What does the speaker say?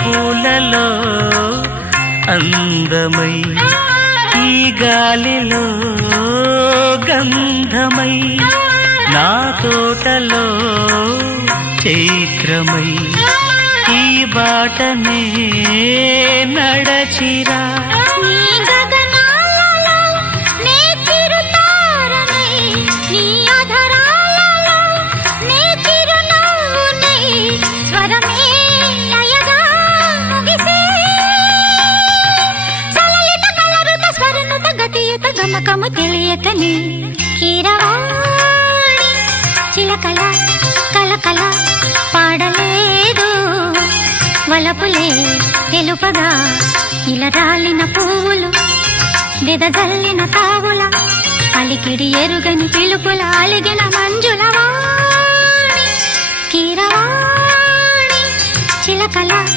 పూలలో అందమై ఈ గాలిలో గంధమై నా తోటలో చైత్రమై ఈ బాటనే నడచిరా గమకము తెలియకని కీరవాణి చిలకల కలకల పాడలేదు వలపులే తెలుపగా ఇలా రాలిన పువ్వులు వెదజల్లిన తావుల అలికిడి ఎరుగని పిలుపుల అలిగిన మంజుల వాణి కీరవాణి చిలకల